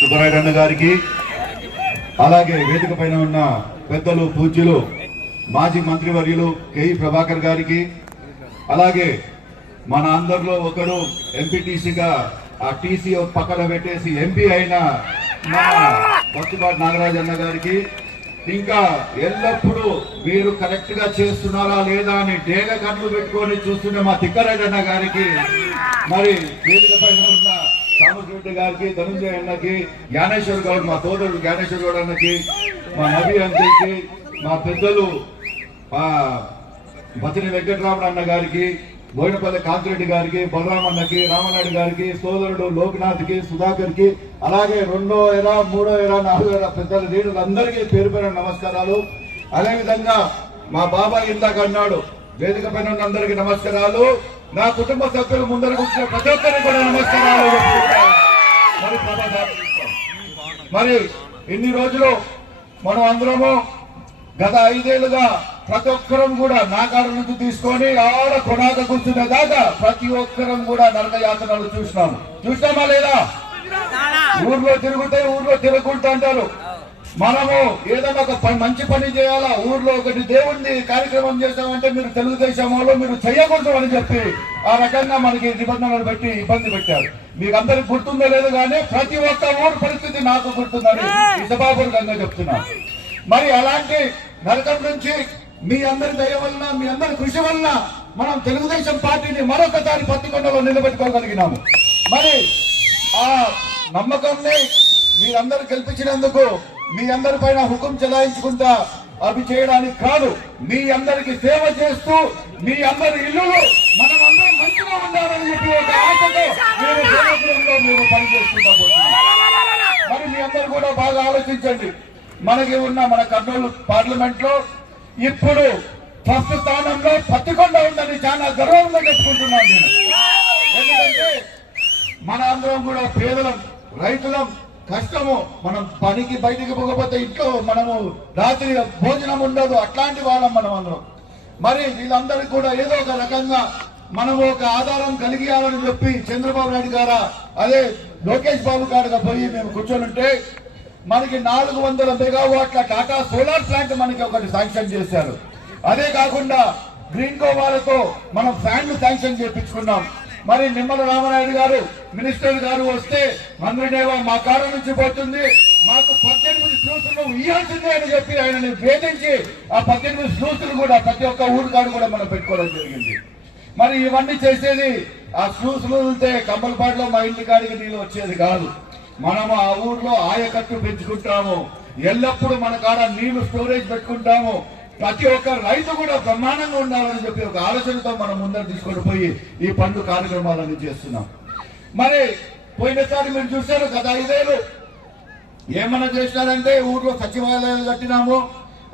సుబ్బరాయుడు గారికి అలాగే వేదిక పైన ఉన్న పెద్దలు పూజ్యులు మాజీ మంత్రివర్యులు కేఈ ప్రభాకర్ గారికి అలాగే మన అందరిలో ఒకరు ఎంపీటీసీగా ఆ టీసీ పక్కన పెట్టేసి ఎంపీ అయిన బొత్తిపాటి నాగరాజ్ అన్న గారికి ఇంకా ఎల్లప్పుడూ మీరు కరెక్ట్గా చేస్తున్నారా లేదా అని డేగ కళ్ళు పెట్టుకొని చూస్తున్న మా తిక్కరాజన్న గారికి మరి వేదిక పైన ఉన్న రామకృష్ణ గారికి ధనుంజయ అన్నకి జ్ఞానేశ్వర్ గౌడ్ మా సోదరుడు జ్ఞానేశ్వర్ గౌడ్ అన్నకి మా నబీ అంకుల్కి మా పెద్దలు భతిని బతిని అన్న గారికి బోయినపల్లి కాంతిరెడ్డి గారికి బలరామన్నకి రామనాయుడు గారికి సోదరుడు లోక్నాథ్కి కి సుధాకర్కి అలాగే రెండో ఎరా మూడో ఎరా నాలుగో ఎరా పెద్దల లీడర్లందరికీ పేరు పేరు నమస్కారాలు. అదేవిధంగా మా బాబాయ్ ఇందాక అన్నాడు వేదిక పైన ఉన్న అందరికీ నమస్కారాలు. నా కుటుంబ సభ్యులు ముందరకు వచ్చిన ప్రతి ఒక్కరికి కూడా నమస్కారాలు. మరి ఇన్ని రోజులు మనం అందరము గత ఐదేళ్ళుగా ప్రతి ఒక్కరం కూడా నా కాడ నుంచి తీసుకొని ఆడ కొనాక కూర్చునే దాకా ప్రతి ఒక్కరం కూడా నరక యాతనలు చూసినాము. చూసినామా లేదా? ఊర్లో తిరుగుతే ఊర్లో తిరుగుకుంటూ అంటారు. మనము ఏదైనా ఒక మంచి పని చేయాలా? ఊర్లో ఒకటి దేవుణ్ణి కార్యక్రమం చేస్తామంటే మీరు తెలుగుదేశం వాళ్ళు మీరు చేయకూడదు అని చెప్పి ఆ రకంగా మనకి నిబంధనలు పెట్టి ఇబ్బంది పెట్టారు. మీకు అందరికి గుర్తుందో లేదో కానీ ప్రతి ఒక్క ఊరు పరిస్థితి నాకు గుర్తుందని సభాపూర్వకంగా చెప్తున్నాను మరి అలాంటి నరకం నుంచి మీ అందరి దయ వలన మీ అందరి కృషి వలన మనం తెలుగుదేశం పార్టీని మరొకసారి పత్తికొండలో నిలబెట్టుకోగలిగినాము. మరి ఆ నమ్మకంని మీరందరూ కల్పించినందుకు మీ అందరి పైన హుకుం చెలాయించుకుంటా అవి చేయడానికి కాదు. మీ అందరికి సేవ చేస్తూ మీ అందరి ఇల్లులు మనం అందరం మంచిగా ఉండాలని చెప్పి ఒక ఆశతో మీరు సేవకులంలో మీరు పనిచేసుకుంటా మరి మీ అందరు కూడా బాగా ఆలోచించండి. మనకి ఉన్న మన కర్నూలు పార్లమెంట్లో ఇప్పుడు ఫస్ట్ స్థానంలో పత్తికొండ ఉందని చాలా గర్వంగా చెప్పుకుంటున్నాను నేను. ఎందుకంటే మన అందరం కూడా పేదలం రైతులం కష్టము. మనం పనికి బయటికి పోకపోతే ఇంట్లో మనము రాత్రి భోజనం ఉండదు. అట్లాంటి వాళ్ళం మనం అందరం. మరి వీళ్ళందరికీ కూడా ఏదో ఒక రకంగా మనము ఒక ఆధారం కలిగియాలని చెప్పి చంద్రబాబు నాయుడు గారా అదే లోకేష్ బాబు గారుగా పోయి మేము కూర్చొని ఉంటే మనకి నాలుగు వందల మెగావాట్ల టాటా సోలార్ ప్లాంట్ మనకి ఒకటి శాంక్షన్ చేశారు. అదే కాకుండా గ్రీన్ కో వాళ్ళతో మనం ఫ్యాన్లు శాంక్షన్ చేయించుకున్నాం. మరి నిమ్మల రామనాయుడు గారు మినిస్టర్ గారు వస్తే అందరినేవో మా కాడ నుంచి పోతుంది. మాకు పద్దెనిమిది స్లూసులు ఇవ్వాల్సిందే అని చెప్పి ఆయనని వేధించి ఆ పద్దెనిమిది స్లూసులు కూడా ప్రతి ఒక్క ఊరు కాడు కూడా మనం పెట్టుకోవడం జరిగింది. మరి ఇవన్నీ చేసేది ఆ స్లూసులు ఉంటే కమ్మలపాడులో మా ఇంటి కాడికి నీళ్ళు వచ్చేది కాదు. మనము ఆ ఊర్లో ఆయకట్టు పెంచుకుంటాము. ఎల్లప్పుడూ మన కాడ నీళ్ళు స్టోరేజ్ పెట్టుకుంటాము. ప్రతి ఒక్క రైతు కూడా బ్రహ్మాండంగా ఉండాలని చెప్పి ఒక ఆలోచనతో మనం ముందర తీసుకొని పోయి ఈ పండు కార్యక్రమాలన్నీ చేస్తున్నాం. మరి పోయినసారి మీరు చూశారు గత ఐదేళ్ళు. ఏమన్నా చేసినారంటే ఊర్లో సచివాలయాలు కట్టినాము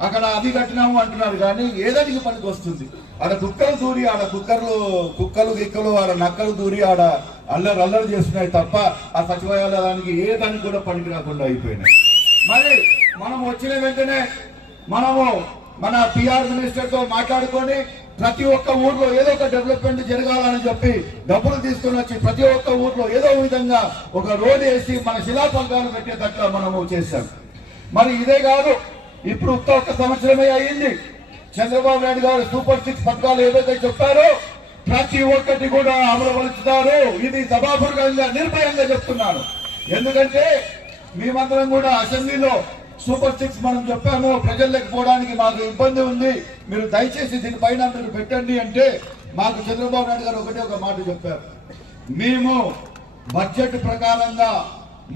అక్కడ అది కట్టినాము అంటున్నారు కానీ ఏదానికి పనికి వస్తుంది. ఆడ కుక్కలు దూరి ఆడ కుక్కర్లు కుక్కలు గిక్కలు ఆడ నక్కలు దూరి ఆడ అల్లరి అల్లరి చేస్తున్నాయి తప్ప ఆ సచివాలయానికి ఏ దానికి కూడా పనికి రాకుండా అయిపోయినాయి. మరి మనం వచ్చిన వెంటనే మనము మన పిఆర్ మినిస్టర్తో మాట్లాడుకొని ప్రతి ఒక్క ఊర్లో ఏదో ఒక డెవలప్మెంట్ జరగాలని చెప్పి డబ్బులు తీసుకుని వచ్చి ప్రతి ఒక్క ఊర్లో ఏదో విధంగా ఒక రోడ్ వేసి మన శిలాపంకాలు పెట్టేటట్లా మనము చేశాం. మరి ఇదే కాదు ఇప్పుడు ఒక్క సంవత్సరమే అయ్యింది చంద్రబాబు నాయుడు గారు సూపర్ సిక్స్ పథకాలు ఏదైతే చెప్పారో ప్రతి ఒక్కటి కూడా అమలుపరుచుతారు ఇది సభాపూర్వకంగా నిర్భయంగా చెప్తున్నాను. ఎందుకంటే మేమందరం కూడా అసెంబ్లీలో సూపర్ సిక్స్ మనం చెప్పాము ప్రజల్లోకి పోవడానికి మాకు ఇబ్బంది ఉంది. మీరు దయచేసి దీనిపైన మీరు పెట్టండి అంటే మాకు చంద్రబాబు నాయుడు గారు ఒకటే ఒక మాట చెప్పారు. మేము బడ్జెట్ ప్రకారంగా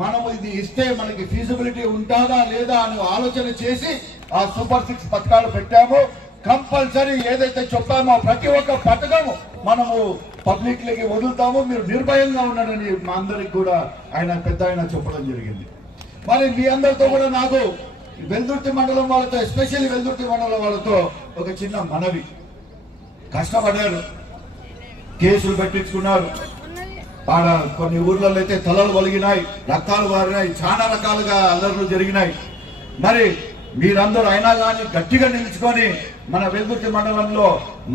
మనము ఇది ఇస్తే మనకి ఫీజిబిలిటీ ఉంటుందా లేదా అని ఆలోచన చేసి ఆ సూపర్ సిక్స్ పథకాలు పెట్టాము. కంపల్సరీ ఏదైతే చెప్పామో ప్రతి ఒక్క పథకము మనము పబ్లిక్ లకి వదులుతాము. మీరు నిర్భయంగా ఉన్నారని మా అందరికి కూడా ఆయన పెద్ద ఆయన చెప్పడం జరిగింది. మరి మీ అందరితో కూడా నాకు వెల్దుర్తి మండలం వాళ్ళతో ఎస్పెషల్లీ వెల్దుర్తి మండలం వాళ్ళతో ఒక చిన్న మనవి. కష్టపడ్డారు. కేసులు పెట్టించుకున్నారు. ఆడ కొన్ని ఊర్లలో అయితే తలలు వలిగినాయి రక్తాలు వారినాయి చాలా రకాలుగా అల్లర్లు జరిగినాయి. మరి మీరందరూ అయినా కానీ గట్టిగా నిలుచుకొని మన వెల్దుర్తి మండలంలో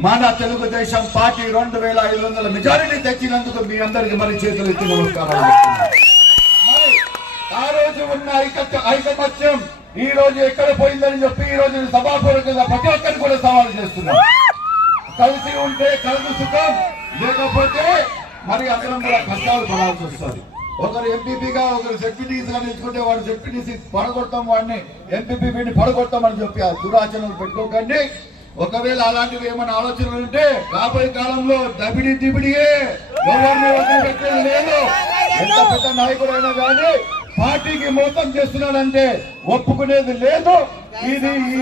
మన తెలుగుదేశం పార్టీ రెండు వేల ఐదు వందల మెజారిటీ తెచ్చినందుకు మీ అందరికి మరి చేతులు ఎత్తి నమస్కారాలు. ఆ రోజు ఉన్న ఐకమత్యం ఈ రోజు ఎక్కడ పోయిందని చెప్పి ఈ రోజు సభాపూర్వకంగా ప్రతి ఒక్కరిని కూడా సవాల్ చేస్తున్నాం కలిసి ఉంటే కలిసి సుఖం లేకపోతే మరి అందరం కూడా కష్టాలు పడాల్సి వస్తుంది. ఒకరు ఎంపీపీగా ఒకరు సెక్యూరిటీస్ నిలుచుకుంటే వాడు సెక్యూరిటీస్ పడగొడతాం వాడిని ఎంపీపీ పడగొడతామని చెప్పి ఆ దురాచరణలు పెట్టుకోకండి. ఒకవేళ అలాంటివి ఏమైనా ఆలోచనలు ఉంటే రాబోయే కాలంలో దబిడి దిబిడియే ఎవరిని వదిలిపెట్టేది లేదు. ఎంత పెద్ద నాయకుడైనా కానీ పార్టీకి మోసం చేస్తున్నాడంటే ఒప్పుకునేది లేదు. ఇది ఈ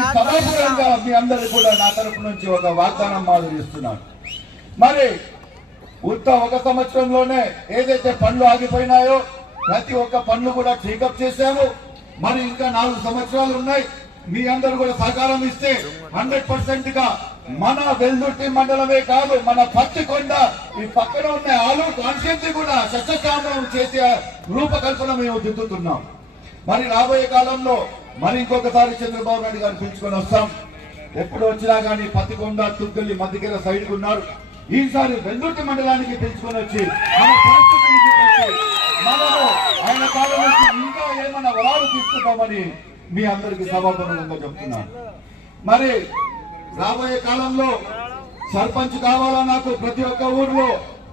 మీ అందరికి కూడా నా తరపు నుంచి ఒక వాగ్దానం మాదిరి ఇస్తున్నాను మరి ఉత్త ఒక సంవత్సరంలోనే ఏదైతే పనులు ఆగిపోయినాయో ప్రతి ఒక్క పనులు కూడా టేకప్ చేశాము మరి ఇంకా నాలుగు సంవత్సరాలు ఉన్నాయి. మీ అందరు కూడా సహకారం ఇస్తే హండ్రెడ్ పర్సెంట్గా మన వెల్దుర్తి మండలమే కాదు మన పచ్చికొండ ఈ పక్కన ఉన్న ఆలు కాన్స్టిట్యూన్సీ కూడా సస్యశ్యామలం చేసే రూపకల్పన మేము దిద్దుతున్నాం. మరి రాబోయే కాలంలో మరి ఇంకొకసారి చంద్రబాబు నాయుడు గారిని పిలుచుకొని వస్తాం. ఎప్పుడు వచ్చినా కానీ పత్తికొండ తుగ్గలి మధ్యకెర సైడ్ ఉన్నారు. ఈసారి వెల్దుర్తి మండలానికి పిలుచుకొని వచ్చి మన పరిస్థితిని మనము ఆయన కాలం నుంచి ఇంకా ఏమైనా వరాలు తీసుకుంటామని మీ అందరికి సభాపరంగా చెప్తున్నాను మరి రాబోయే కాలంలో సర్పంచ్ కావాలా నాకు? ప్రతి ఒక్క ఊర్లో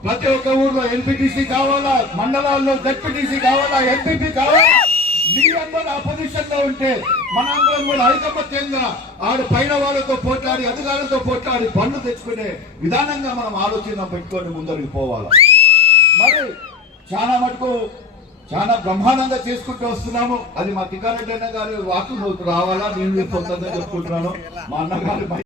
ప్రతి ఒక్క ఊర్లో ఎల్పిటిసి కావాలా? మండలాల్లో జడ్పీటీసీ కావాలా? ఎంపీపీ కావాలా? మీ అందరూ అపోజిషన్లో ఉంటే మనందరం కూడా ఐకమత్యంగా ఆడు పైన వాళ్ళతో పోట్లాడి అధికారులతో పోట్లాడి పనులు తెచ్చుకునే విధానంగా మనం ఆలోచన పెట్టుకొని ముందరికి పోవాలి? మరి చాలా మటుకు చాలా బ్రహ్మాండంగా చేసుకుంటూ వస్తున్నాము. అది మా తిక్కారెడ్డి అన్న గారి వాకులు రావాలా? నేను సొంతంగా చెప్పుకుంటున్నాను. మా అన్నగారి